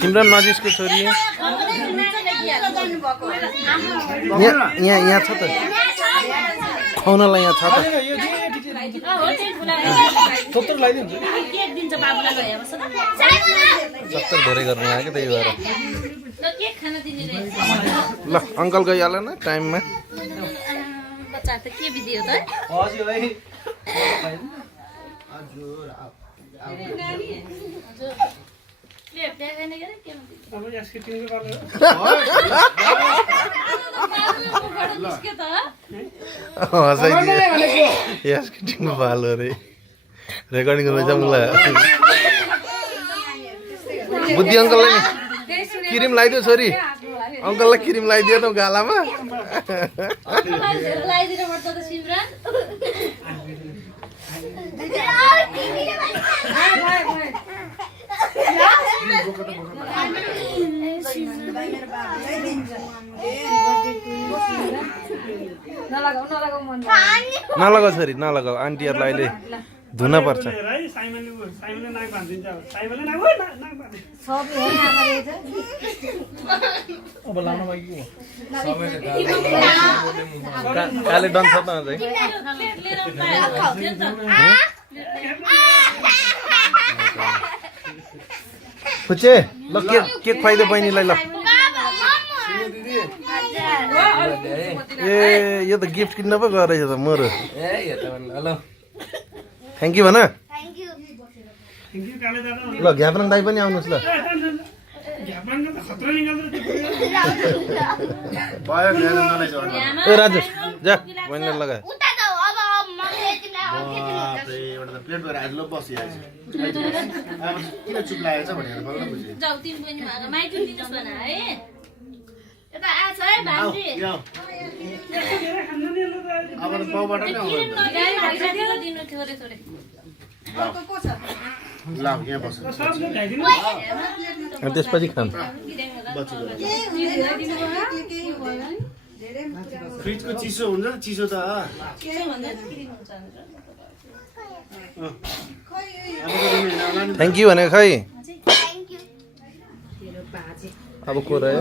सिमरन नजिसको छोरी यहाँ छ त खुवाउनलाई यहाँ छ त जस्तो धेरै गर्नु आयो क्या त्यही भएर ल अङ्कल गइहाल न टाइममा स्केटिङको बाल अरे रेकर्डिङ गर्दैछ मलाई बुद्धि अङ्कललाई क्रिम लगाइदियो छोरी अङ्कललाई क्रिम लगाइदियो त गालामा नलगाऊ छोरी नलगाऊ आन्टीहरूलाई अहिले धुन पर्छ काले डन्छ त खुचे ल केक खुवाइदियो बहिनीलाई ल ए यो त गिफ्ट किन्न पो गएछ त मरो थ्याङ्क यू भन ल घ्याप्राङ दाई पनि आउनुहोस् ल ए राजु जा बहिनीलाई लगा त्यसपछि खान फ्रिजको चिसो हुन्छ चिसो त थ्याङ्क यू भनेको खै अब को रह्यो